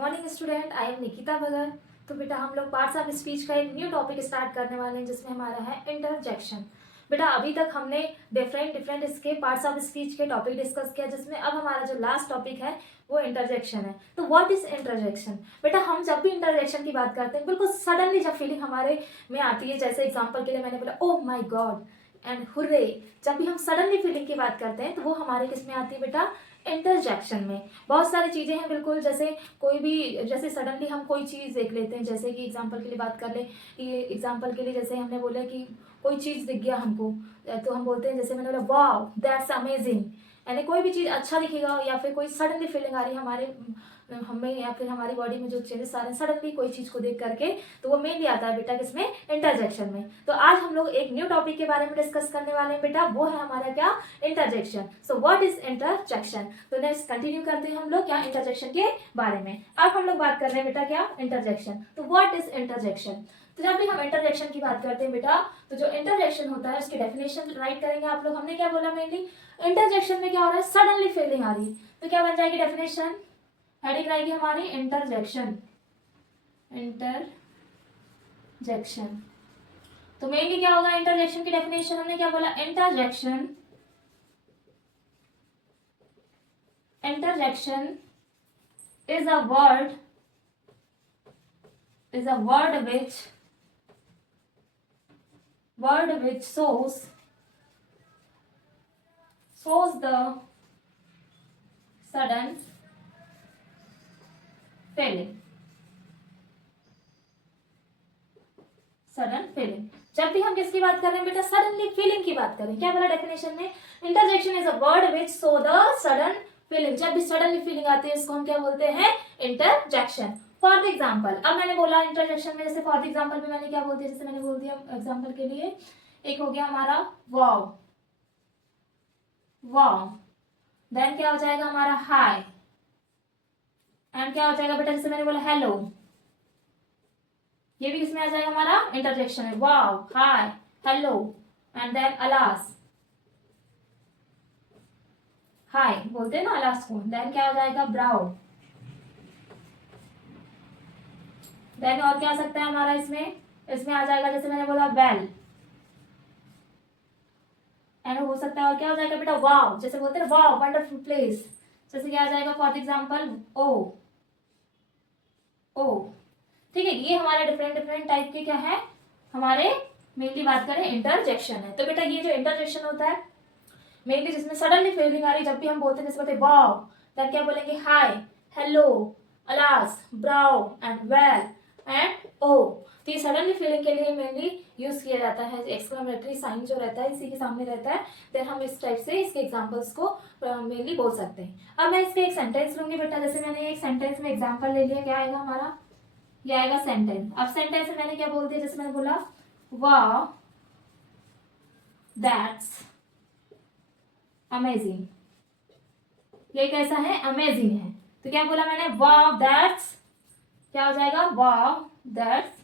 Morning student, I am Nikita Bhagat. तो बेटा हम लोग पार्ट्स ऑफ स्पीच का एक न्यू टॉपिक स्टार्ट करने वाले हैं जिसमें हमारा है इंटरजेक्शन। बेटा अभी तक हमने डिफरेंट डिफरेंट इसके पार्ट्स ऑफ स्पीच के टॉपिक डिस्कस किया, जिसमें अब हमारा जो लास्ट टॉपिक है वो इंटरजेक्शन है। तो व्हाट इज इंटरजेक्शन? बेटा हम जब भी इंटरजेक्शन की बात करते हैं, बिल्कुल सडनली जब फीलिंग हमारे में आती है, जैसे एग्जाम्पल के लिए मैंने बोला ओह माई गॉड एंड हुर्रे, जब भी हम सडनली फीलिंग की बात करते हैं तो वो हमारे किस में आती है बेटा? इंटरजेक्शन में। बहुत सारी चीजें हैं, बिल्कुल जैसे कोई भी, जैसे सडनली हम कोई चीज देख लेते हैं, जैसे कि एग्जांपल के लिए बात कर ले कि एग्जांपल के लिए जैसे हमने बोला कि कोई चीज दिख गया हमको, तो हम बोलते हैं, जैसे मैंने बोला वाओ दैट्स अमेजिंग। यानी कोई भी चीज अच्छा दिखेगा या फिर कोई सडनली फीलिंग आ रही है हमारे हमें या फिर हमारी बॉडी में जो चेंजेस आ रहे हैं सडनली कोई चीज को देख करके, तो वो मेनली आता है बेटा किसमें? इंटरजेक्शन में। तो आज हम लोग एक न्यू टॉपिक के बारे में डिस्कस करने वाले हैं बेटा, वो है हमारा क्या? Interjection. So what is interjection? तो नेक्स्ट कंटिन्यू करते हैं हम लोग क्या इंटरजेक्शन के बारे में। अब हम लोग बात कर रहे हैं बेटा क्या? इंटरजेक्शन। तो व्हाट इज इंटरजेक्शन? तो जब भी हम इंटरजेक्शन की बात करते हैं बेटा, तो जो इंटरजेक्शन होता है उसकी डेफिनेशन राइट करेंगे आप लोग। हमने क्या बोला? मेनली इंटरजेक्शन में क्या हो रहा है? सडनली फीलिंग आ रही है। तो क्या बन जाएगी डेफिनेशन? हेडिंग रहेगी हमारी इंटरजेक्शन। इंटरजेक्शन। तो मेनली क्या होगा इंटरजेक्शन की डेफिनेशन? हमने क्या बोला? Interjection is a word which shows the sudden feeling। जब भी हम किसकी बात कर रहे हैं बेटा? सडनली फीलिंग की बात करें। क्या बोला डेफिनेशन में? Interjection is a word which show the sudden feeling. जब भी सडनली फीलिंग आती है इसको हम क्या बोलते हैं? इंटरजेक्शन। फॉर एग्जाम्पल, अब मैंने बोला इंटरजेक्शन में, जैसे फॉर एग्जाम्पल में मैंने क्या बोल दिया? जैसे मैंने बोल दिया एग्जाम्पल के लिए, एक हो गया हमारा वाओ, देन क्या हो जाएगा हमारा? हाय। एंड क्या हो जाएगा बेटा? जैसे मैंने बोला हेलो, ये भी किसमें आ जाएगा? हमारा इंटरजेक्शन है। Wow, hi, hello and then alas. Hi बोलते हैं ना अलास को। देन क्या हो जाएगा? ब्राउ। देन और क्या आ सकता है हमारा इसमें आ जाएगा, जैसे मैंने बोला वेल। एंड हो सकता है और क्या हो जाएगा बेटा? वाओ, जैसे बोलते हैं वाओ वंडरफुल प्लेस। जैसे क्या आ जाएगा? फॉर एग्जाम्पल ओ। ठीक है, ये हमारे डिफरेंट डिफरेंट टाइप के क्या है हमारे, मेनली बात करें इंटरजेक्शन है। तो बेटा ये जो इंटरजेक्शन होता है मेनली जिसमें सडनली फीलिंग आ रही है, जब भी हम बोलते हैं, जैसे बोलते हैं वाओ, देन क्या बोलेंगे? Hi, hello, alas, bravo and well and oh. तो ये सडनली फीलिंग के लिए मेनली यूज किया जाता है। एक्सक्लेमेटरी साइन जो रहता है इसी के सामने रहता है, देन हम इस टाइप से इसके एग्जांपल्स को मेनली बोल सकते हैं। अब मैं इसके एक सेंटेंस लूंगी बेटा, जैसे मैंने एक सेंटेंस में एग्जाम्पल ले लिया, क्या आएगा हमारा? ये आएगा सेंटेंस। अब सेंटेंस में मैंने क्या बोल दिया? जैसे मैंने बोला वाओ दैट्स अमेजिंग। ये कैसा है? अमेजिंग है। तो क्या बोला मैंने? वाओ दैट्स, क्या हो जाएगा? Wow that's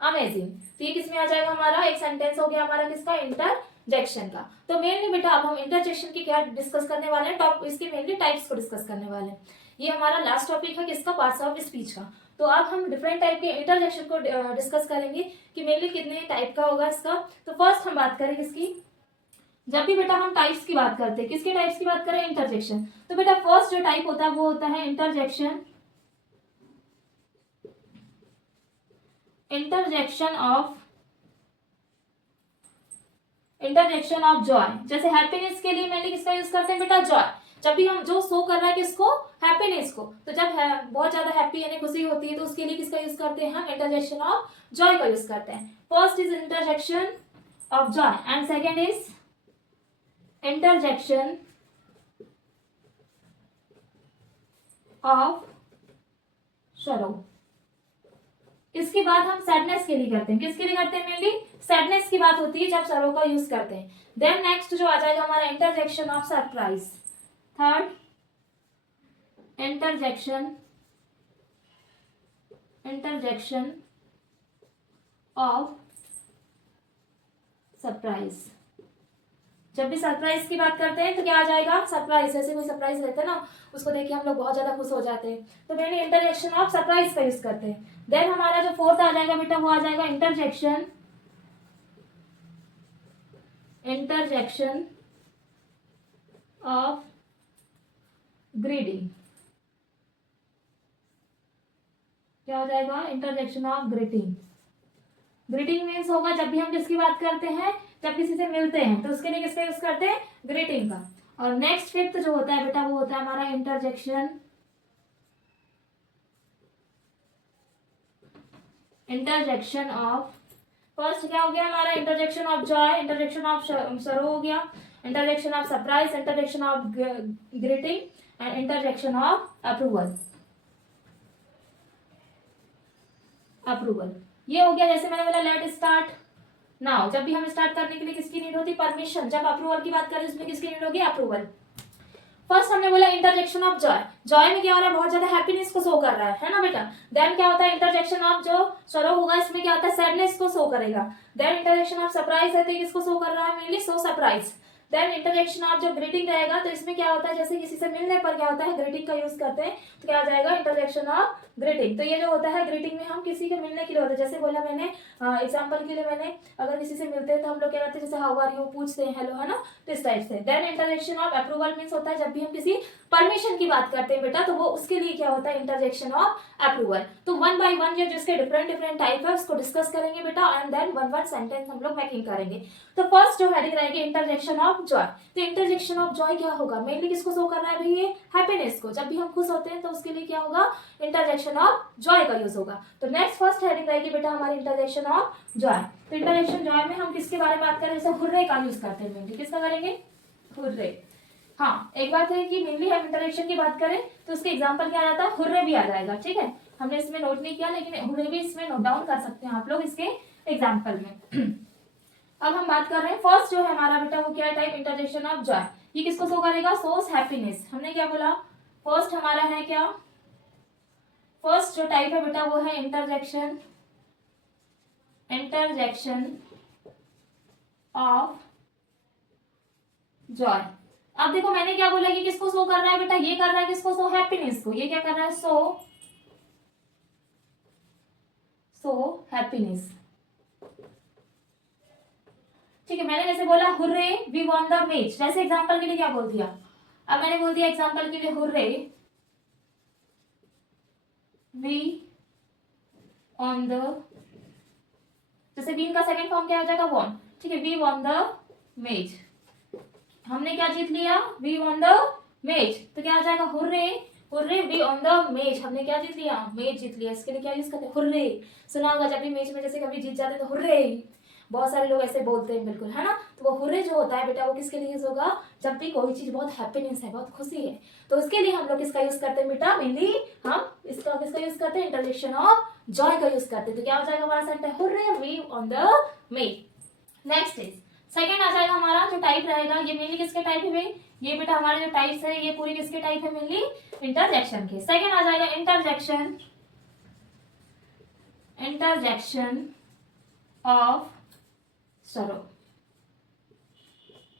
amazing. तो ये किसमें आ जाएगा हमारा? एक सेंटेंस हो गया हमारा किसका? इंटरजेक्शन का। तो मेनली बेटा अब हम इंटरजेक्शन की क्या डिस्कस करने वाले हैं? टॉप इसके मेनली टाइप्स को डिस्कस करने वाले हैं। ये हमारा लास्ट टॉपिक है किसका? पार्ट्स ऑफ स्पीच का। तो अब हम डिफरेंट टाइप के इंटरजेक्शन को डिस्कस करेंगे कि मेनली कितने टाइप का होगा इसका। तो फर्स्ट हम बात करें किसकी? जब भी बेटा हम टाइप्स की बात करते हैं, किसके टाइप्स की बात करें? इंटरजेक्शन। तो बेटा फर्स्ट जो टाइप होता है वो होता है इंटरजेक्शन ऑफ जॉय। जैसे हैप्पीनेस के लिए मैंने किसका यूज करते हैं बेटा? जॉय। जब भी हम जो शो कर रहा है किसको? हैप्पीनेस को। तो जब बहुत ज्यादा हैप्पी यानी खुशी होती है तो उसके लिए किसका यूज करते हैं? हम इंटरजेक्शन ऑफ जॉय का यूज करते हैं। First is interjection of Joy and second is interjection of सरो। इसके बाद हम सैडनेस के लिए करते हैं। किसके लिए करते हैं? मेनली सैडनेस की बात होती है जब सरो का यूज करते हैं। देन नेक्स्ट जो आ जाएगा हमारा interjection of surprise. Third interjection of surprise. जब भी सरप्राइज की बात करते हैं तो क्या आ जाएगा, सरप्राइज। ऐसे कोई सरप्राइज रहता है ना, उसको देख के हम लोग बहुत ज्यादा खुश हो जाते हैं, तो मेनली इंटरजेक्शन ऑफ सरप्राइज का यूज करते हैं। देन हमारा जो फोर्थ आ जाएगा बेटा वो आ जाएगा इंटरजेक्शन ऑफ ग्रीडिंग। क्या हो जाएगा, interjection of greeting. Greeting means होगा जब भी हम किसकी बात करते हैं, जब किसी से मिलते हैं तो उसके लिए किसका यूज करते हैं, ग्रीटिंग का। और नेक्स्ट फिफ्थ जो होता है बेटा वो होता है हमारा इंटरजेक्शन ऑफ, फर्स्ट क्या हो गया हमारा, interjection of Joy, interjection of सरो हो गया, interjection of surprise, interjection of greeting and interjection of approval. ये हो गया। जैसे मैंने बोला लेट स्टार्ट नाउ, जब भी हम स्टार्ट करने के लिए किसकी नीड होती है, परमिशन। जब अप्रूवल की बात करें उसमें किसकी नीड होगी, अप्रूवल। फर्स्ट हमने बोला इंटरजेक्शन ऑफ जॉय, जॉय में क्या हो रहा है, बहुत ज्यादा हैप्पीनेस को शो कर रहा है ना बेटा। देन क्या होता है, इंटरजेक्शन ऑफ जो सरो होगा इसमें क्या होता है, सैडनेस को शो करेगा। देन इंटरजेक्शन ऑफ सरप्राइज है तो किसको शो कर रहा है, mainly so surprise. Then interjection of जो ग्रीटिंग रहेगा तो इसमें क्या होता है, जैसे किसी से मिलने पर क्या होता है, ग्रीटिंग का यूज करते हैं, तो क्या आ जाएगा, इंटरजेक्शन ऑफ ग्रीटिंग। तो ये जो होता है ग्रीटिंग में हम किसी के मिलने के लिए होता है, जैसे बोला मैंने एग्जांपल के लिए, मैंने अगर किसी से मिलते हैं तो हम लोग क्या करते हैं, जैसे हाउ आर यू पूछते हैं, हेलो, है ना, तो इस टाइप से। Then interjection of approval means होता है जब भी हम किसी परमिशन की बात करते हैं बेटा, तो वो उसके लिए क्या होता है, इंटरजेक्शन ऑफ अप्रूवल। तो वन बाय वन ये जिसके डिफरेंट डिफरेंट टाइप है उसको डिस्कस करेंगे बेटा, and then one one sentence हम लोग मेकिंग करेंगे। तो फर्स्ट जो हेडिंग रहेगी इंटरजेक्शन ऑफ जॉय। तो इंटरजेक्शन ऑफ जॉय क्या होगा, मेनली किसको शो कर रहा है भाई, ये हैप्पीनेस को। जब भी हम खुश होते हैं तो उसके लिए क्या होगा, इंटरजेक्शन ऑफ जॉय का यूज होगा। तो नेक्स्ट फर्स्ट हेडिंग रहेगी बेटा हमारी इंटरजेक्शन ऑफ जॉय। तो इंटरजेक्शन जॉय में हम किसके बारे में बात करें, जैसे हुर्रे का यूज करते हैं, मेनली किसका करेंगे, हुर्रे। हाँ, एक बात है कि मेनली हम इंटरजेक्शन की बात करें तो उसके एग्जांपल क्या आ जाता है, हुर्रे भी आ जाएगा, ठीक है। हमने इसमें नोट नहीं किया लेकिन हुर्रे भी इसमें नोट डाउन कर सकते हैं आप लोग इसके एग्जाम्पल में। अब हम बात कर रहे हैं फर्स्ट जो है हमारा बेटा वो क्या है, टाइप इंटरजेक्शन ऑफ जॉय। ये किसको शो करेगा, सोस हैप्पीनेस। हमने क्या बोला, फर्स्ट हमारा है क्या, फर्स्ट जो टाइप है बेटा वो है इंटरजेक्शन ऑफ जॉय। अब देखो मैंने क्या बोला, ये किसको शो कर रहा है बेटा, ये कर रहा है किसको शो, हैप्पीनेस को। ये क्या कर रहा है, सो हैप्पीनेस, ठीक है। मैंने जैसे बोला hurray we won the match, जैसे एग्जांपल के लिए क्या बोल दिया, अब मैंने बोल दिया एग्जांपल के लिए हुर्रे वी ऑन द, जैसे वीन का सेकंड फॉर्म क्या हो जाएगा, वॉन, ठीक है, वी वॉन द मैच। हमने क्या जीत लिया, वी ऑन द मैच, तो क्या आ जाएगा, hurray hurray we won the match. हमने क्या जीत लिया, मैच जीत लिया। इसके लिए क्या यूज करते हैं, हुर्रे। सुना होगा जब भी मैच में जैसे कभी जीत जाते तो हुर्रे, बहुत सारे लोग ऐसे बोलते हैं, बिल्कुल, है ना। तो वो हुर्रे जो होता है बेटा वो किसके लिए यूज होगा, जब भी कोई चीज बहुत हैप्पीनेस है, बहुत खुशी है, तो उसके लिए हम लोग किसका यूज करते हैं बेटा, मेनली हम इसका किसका यूज करते हैं, इंटरजेक्शन ऑफ जॉय का यूज करते हैं। तो क्या हो जाएगा हमारा sentence, hurray we won the match. Next is second आ जाएगा हमारा जो टाइप रहेगा, ये मेनली किसके टाइप है भाई, ये बेटा हमारे जो टाइप्स है ये पूरी किसके टाइप है, मेनली इंटरजेक्शन के। सेकंड आ जाएगा इंटरजेक्शन ऑफ सरो।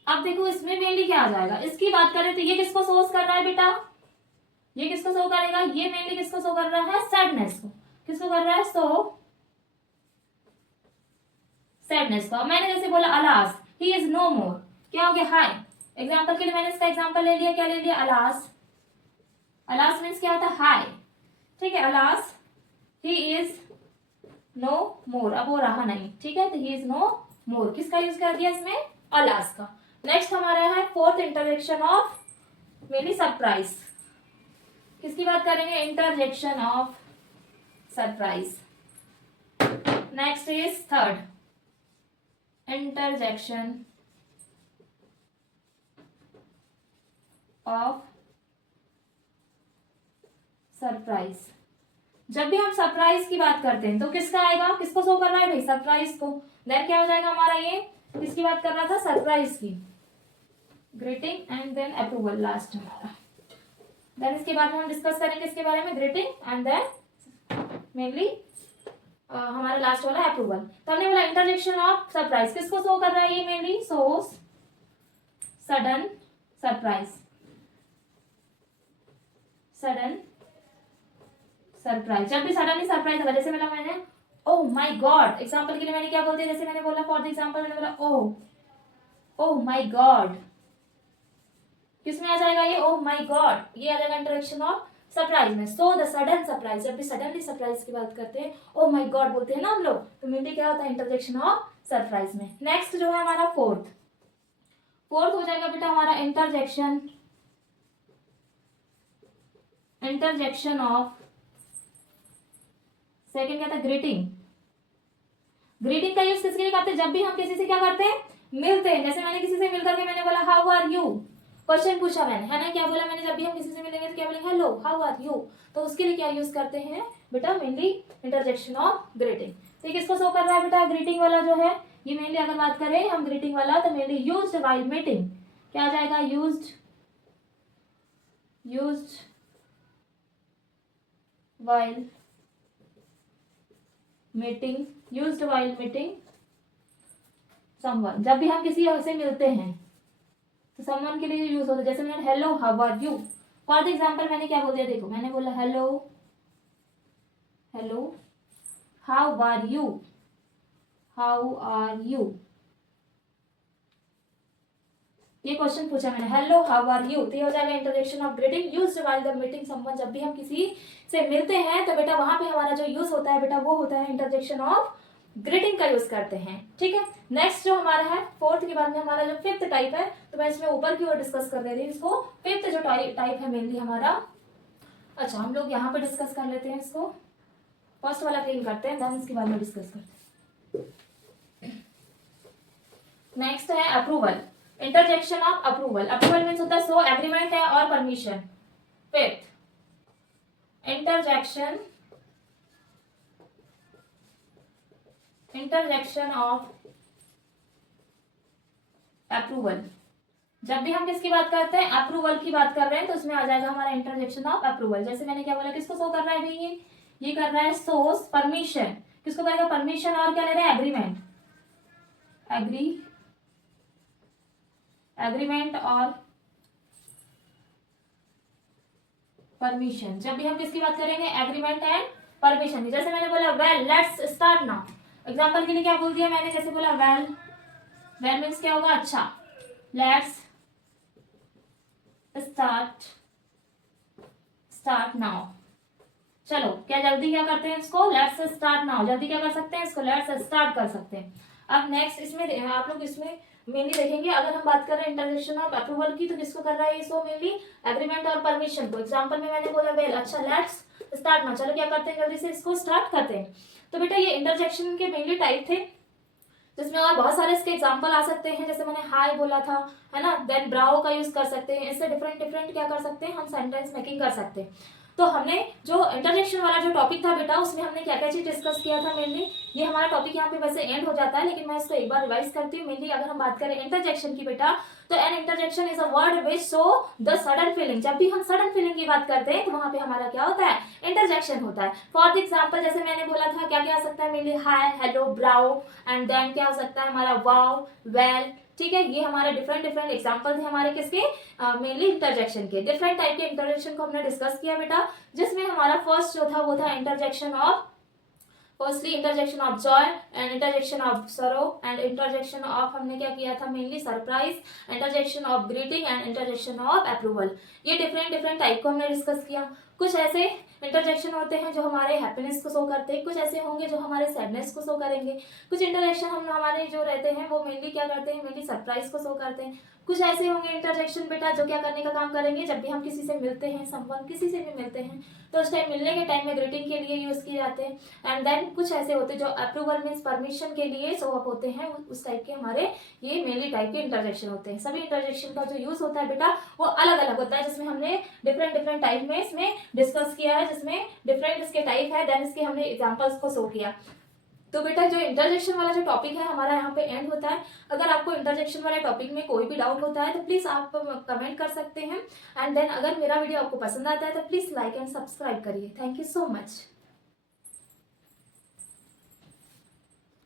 अब देखो इसमें मेनली क्या आ जाएगा, इसकी बात करें तो ये किसको शो कर रहा है बेटा, ये किसको शो करेगा, ये मेनली किसको शो कर रहा है, सैडनेस को। किसको कर रहा है, सैडनेस को। मैंने जैसे बोला अलास ही इज नो मोर, क्या हो गया, हाय। एग्जाम्पल के लिए मैंने इसका एग्जाम्पल ले लिया, क्या ले लिया, अलास। अलास मीन्स क्या होता है, हाय, ठीक है। अलास ही इज नो मोर, अब वो रहा नहीं, ठीक है, तो ही इज नो मोर किसका यूज कर दिया इसमें, अलास का। नेक्स्ट हमारा है fourth interjection of mainly surprise. किसकी बात करेंगे, interjection of surprise. Next is third interjection of surprise. जब भी हम सरप्राइज की बात करते हैं तो किसका आएगा, किसको शो कर रहा है भाई, सरप्राइज को। देन क्या हो जाएगा हमारा, ये किसकी बात कर रहा था, सरप्राइज की, greeting and then approval last हमारा। देन इसके बाद में हम डिस्कस करेंगे इसके बारे में, ग्रीटिंग एंड देन मेनली हमारा लास्ट वाला अप्रूवल। तो हमने बोला इंटरजेक्शन ऑफ सरप्राइज किसको शो कर रहा है, ये mainly shows sudden surprise, sudden surprise. जब भी सडनली सरप्राइज होगा, जैसे बोला मैंने ओह माय गॉड, एग्जांपल के लिए मैंने क्या बोलती है, जैसे मैंने बोला फॉर एग्जांपल मैंने बोला ओह माय गॉड, किसमें आ जाएगा ये, ओह माय गॉड, ये आ जाएगा इंटरेक्शन ऑफ सरप्राइज में। सो द सडन सरप्राइज, जब भी सडनली सरप्राइज की बात करते हैं ओह माय गॉड बोलते हैं ना हम लोग, तो मेनली क्या होता है, इंटरजेक्शन ऑफ सरप्राइज में। नेक्स्ट जो है हमारा फोर्थ हो जाएगा बेटा हमारा इंटरजेक्शन ऑफ, सेकंड क्या था, ग्रीटिंग। ग्रीटिंग का यूज किसके लिए करते हैं, जब भी हम किसी से क्या करते हैं, मिलते हैं। जैसे मैंने किसी से मिलकर के मैंने बोला हाउ आर यू, क्वेश्चन पूछा मैंने, है ना, क्या बोला मैंने, जब भी हम किसी से मिलेंगे तो क्या बोलेंगे, हेलो हाउ आर यू, तो उसके लिए क्या यूज करते हैं बेटा, मेनली इंटरजेक्शन ऑफ ग्रीटिंग। तो किसको शो कर रहा है बेटा, ग्रीटिंग वाला जो है, ये मेनली अगर बात करें हम ग्रीटिंग वाला, तो मेनली यूज्ड व्हाइल मीटिंग, क्या आ जाएगा, यूज्ड व्हाइल मीटिंग समवन। जब भी हम किसी से मिलते हैं तो समवन के लिए यूज होता है। जैसे मैंने hello how are you, for example मैंने क्या बोल दिया, देखो मैंने बोला हेलो हाउ आर यू, ये क्वेश्चन पूछा मैंने, हेलो हाउ आर यू, तो ये हो जाएगा interjection of greeting used while the meeting someone. जब भी हम किसी से मिलते हैं तो बेटा वहां पे हमारा जो यूज होता है बेटा, वो होता है इंटरजेक्शन ऑफ ग्रीटिंग का यूज करते हैं, ठीक है। नेक्स्ट जो हमारा है फोर्थ के बाद में हमारा जो फिफ्थ टाइप है, तो मैं इसमें ऊपर की ओर डिस्कस कर दे रही हूँ इसको। फिफ्थ जो टाइप है मेनली हमारा, अच्छा हम लोग यहाँ पे डिस्कस कर लेते हैं इसको, फर्स्ट वाला क्लीन करते हैं, देन इसके बाद में डिस्कस करते हैं। नेक्स्ट है approval, interjection of approval. Approval means होता है सो एग्रीमेंट है और permission. Fifth interjection of approval. जब भी हम किसकी बात करते हैं, अप्रूवल की बात कर रहे हैं, तो उसमें आ जाएगा हमारा इंटरजेक्शन ऑफ अप्रूवल। जैसे मैंने क्या बोला, किसको शो कर रहा है भाई, ये कर रहा है सोर्स परमिशन, किसको करेगा, परमिशन, और क्या ले रहा है, एग्रीमेंट और परमिशन। जब भी हम किसकी बात करेंगे, एग्रीमेंट एंड परमिशन। जैसे मैंने बोला well let's start now, example के लिए क्या बोल दिया मैंने, जैसे बोला वेल मीन्स क्या होगा, अच्छा, लेट्स स्टार्ट नाउ। चलो क्या जल्दी क्या करते हैं इसको, लेट्स स्टार्ट नाउ, जल्दी क्या कर सकते हैं इसको, लेट्स स्टार्ट कर सकते हैं। अब नेक्स्ट इसमें आप लोग इसमें मेनली देखेंगे, अगर हम बात कर रहे हैं इंटरजेक्शन ऑफ अप्रूवल की, तो किसको कर रहा है ये, सो मेनली एग्रीमेंट और परमिशन को। एग्जांपल में मैंने बोला वेल, अच्छा लेट्स स्टार्ट नाउ, चलो क्या करते हैं जल्दी से इसको स्टार्ट करते हैं। तो बेटा ये इंटरजेक्शन के मेनली टाइप थे, जिसमें और बहुत सारे इसके एग्जांपल आ सकते हैं। जैसे मैंने हाय बोला था, है ना, देन ब्राओ का यूज कर सकते हैं। इससे डिफरेंट क्या कर सकते हैं हम, सेंटेंस मेकिंग कर सकते हैं। तो हमने जो इंटरजेक्शन वाला जो टॉपिक था बेटा, उसमें हमने क्या क्या चीज डिस्कस किया था मेनली। ये हमारा टॉपिक यहाँ पे वैसे एंड हो जाता है, लेकिन मैं इसको एक बार रिवाइज करती हूँ। मेनली अगर हम बात करें इंटरजेक्शन की बेटा, तो an interjection is a word which show the sudden feeling. जब भी हम सडन फीलिंग की बात करते हैं तो वहां पे हमारा क्या होता है, इंटरजेक्शन होता है। फॉर एग्जाम्पल जैसे मैंने बोला था, क्या क्या आ सकता है mainly, hi, hello, bravo, and then क्या हो सकता है हमारा वाओ, वेल, ठीक है। ये हमारे डिफरेंट एग्जांपल थे हमारे किसके, मेनली इंटरजेक्शन के। डिफरेंट टाइप के इंटरजेक्शन को हमने डिस्कस किया बेटा, जिसमें हमारा फर्स्ट जो था वो था interjection of, firstly interjection of Joy and interjection of सरो एंड इंटरजेक्शन ऑफ, हमने क्या किया था mainly surprise, interjection of greeting and interjection of approval. ये डिफरेंट टाइप को हमने डिस्कस किया। कुछ ऐसे इंटरजेक्शन होते हैं जो हमारे हैप्पीनेस को शो करते हैं, कुछ ऐसे होंगे जो हमारे सैडनेस को शो करेंगे। कुछ इंटरजेक्शन हम हमारे जो रहते हैं वो मेनली क्या करते हैं, मेनली सरप्राइज को शो करते हैं। कुछ ऐसे होंगे इंटरजेक्शन बेटा जो क्या करने का काम करेंगे, जब भी हम किसी से मिलते हैं, समवन किसी से भी मिलते हैं, तो उस टाइम मिलने के टाइम में ग्रीटिंग के लिए यूज किए जाते हैं। एंड देन कुछ ऐसे होते हैं जो अप्रूवल मीन्स परमिशन के लिए शो अप होते हैं, उस टाइप के हमारे ये मेनली टाइप के इंटरजेक्शन होते हैं। सभी इंटरजेक्शन का जो यूज होता है बेटा वो अलग अलग होता है, जिसमें हमने डिफरेंट टाइप में इसमें डिस्कस किया है, जिसमें डिफरेंट इसके टाइप है, देन इसके हमने एग्जाम्पल्स को शो किया। तो बेटा जो इंटरजेक्शन वाला जो टॉपिक है हमारा यहाँ पे एंड होता है। अगर आपको इंटरजेक्शन वाले टॉपिक में कोई भी डाउट होता है तो प्लीज आप कमेंट कर सकते हैं। एंड देन अगर मेरा वीडियो आपको पसंद आता है तो प्लीज लाइक एंड सब्सक्राइब करिए। Thank you so much.